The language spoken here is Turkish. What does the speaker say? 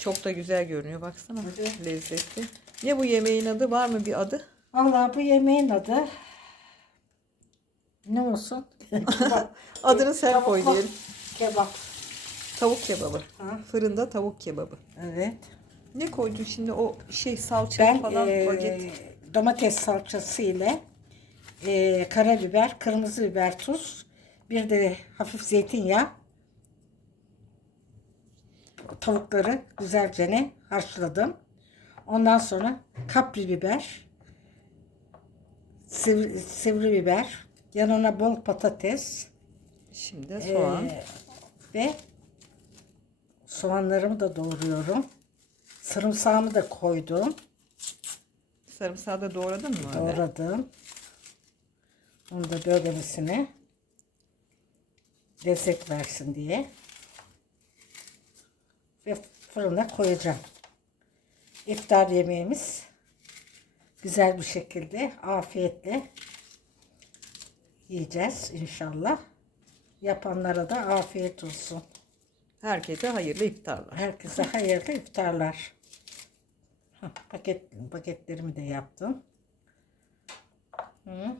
Çok da güzel görünüyor. Baksana. Evet. Lezzetli. Ne bu yemeğin adı? Var mı bir adı? Allah bu yemeğin adı ne olsun? Kebap. Adını sen Tavuk koy ko- diyelim. Kebap. Tavuk kebabı. Ha, Fırında tavuk kebabı. evet. Ne koydun şimdi o şey salça Ben falan eee, baget. domates salçası ile eee, karabiber, kırmızı biber, tuz, bir de hafif zeytinyağı tavukları güzelce ne haşladım. Ondan sonra kapri biber, sivri, sivri biber, yanına bol patates Şimdi soğan. eee, ve soğanlarımı da doğruyorum. Sarımsağımı da koydum. Sarımsağı da doğradın mı? Doğradım. Onu da böylesine lezzet versin diye. Ve fırına koyacağım. İftar yemeğimiz güzel bir şekilde afiyetle yiyeceğiz inşallah. Yapanlara da afiyet olsun. Herkese hayırlı iftarlar. Herkese hayırlı iftarlar. Paket, paketlerimi de yaptım. Hı.